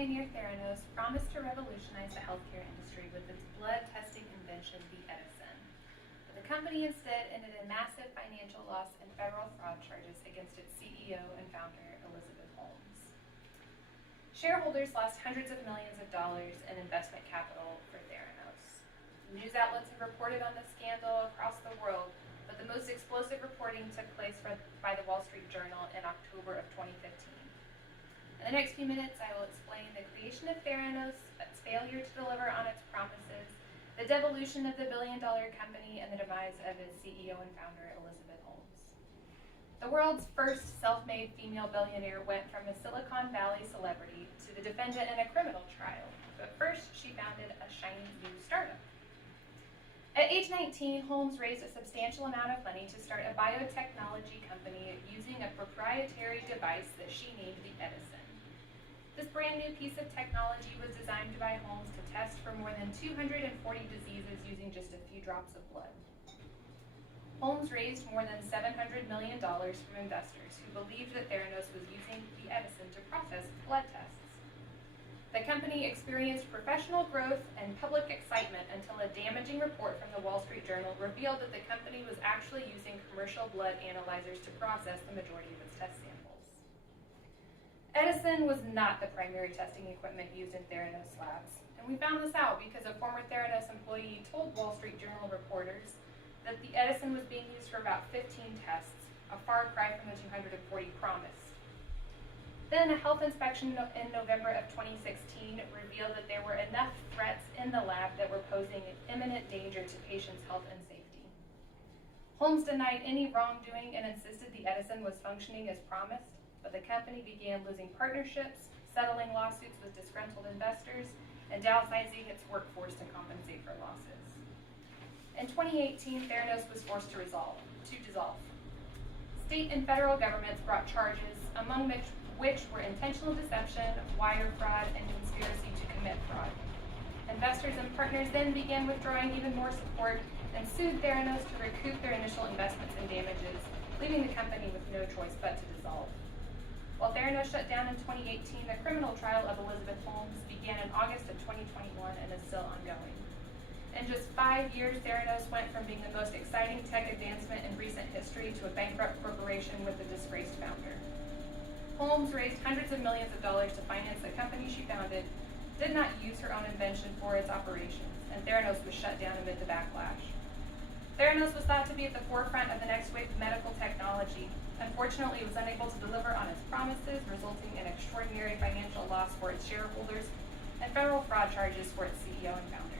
pioneer Theranos promised to revolutionize the healthcare industry with its blood testing invention, the Edison. But the company instead ended in massive financial loss and federal fraud charges against its CEO and founder, Elizabeth Holmes. Shareholders lost hundreds of millions of dollars in investment capital for Theranos. News outlets have reported on the scandal across the world, but the most explosive reporting took place by the Wall Street Journal in October of 2015. In the next few minutes, I will explain the creation of Theranos, its failure to deliver on its promises, the devolution of the billion-dollar company, and the demise of its CEO and founder, Elizabeth Holmes. The world's first self-made female billionaire went from a Silicon Valley celebrity to the defendant in a criminal trial, but first she founded a shiny new startup. At age 19, Holmes raised a substantial amount of money to start a biotechnology company using a proprietary device that she named the Edison. This brand new piece of technology was designed by Holmes to test for more than 240 diseases using just a few drops of blood. Holmes raised more than $700 million from investors who believed that Theranos was using the Edison to process blood tests. The company experienced professional growth and public excitement until a damaging report from the Wall Street Journal revealed that the company was actually using commercial blood analyzers to process the majority of its test samples. Edison was not the primary testing equipment used in Theranos labs, and we found this out because a former Theranos employee told Wall Street Journal reporters that the Edison was being used for about 15 tests, a far cry from the 240 promised. Then a health inspection in November of 2016 revealed that there were enough threats in the lab that were posing an imminent danger to patients' health and safety. Holmes denied any wrongdoing and insisted the Edison was functioning as promised, but the company began losing partnerships, settling lawsuits with disgruntled investors, and downsizing its workforce to compensate for losses. In 2018, Theranos was forced to dissolve. State and federal governments brought charges, among which were intentional deception, wire fraud, and conspiracy to commit fraud. Investors and partners then began withdrawing even more support and sued Theranos to recoup their initial investments and damages, leaving the company with no choice but to dissolve. While Theranos shut down in 2018, the criminal trial of Elizabeth Holmes began in August of 2021 and is still ongoing. In just 5 years, Theranos went from being the most exciting tech advancement in recent history to a bankrupt corporation with a disgraced founder. Holmes raised hundreds of millions of dollars to finance the company she founded, did not use her own invention for its operations, and Theranos was shut down amid the backlash. Theranos was thought to be at the forefront of the next wave of medical technology. Unfortunately, it was unable to deliver on its promises, resulting in extraordinary financial loss for its shareholders and federal fraud charges for its CEO and founder.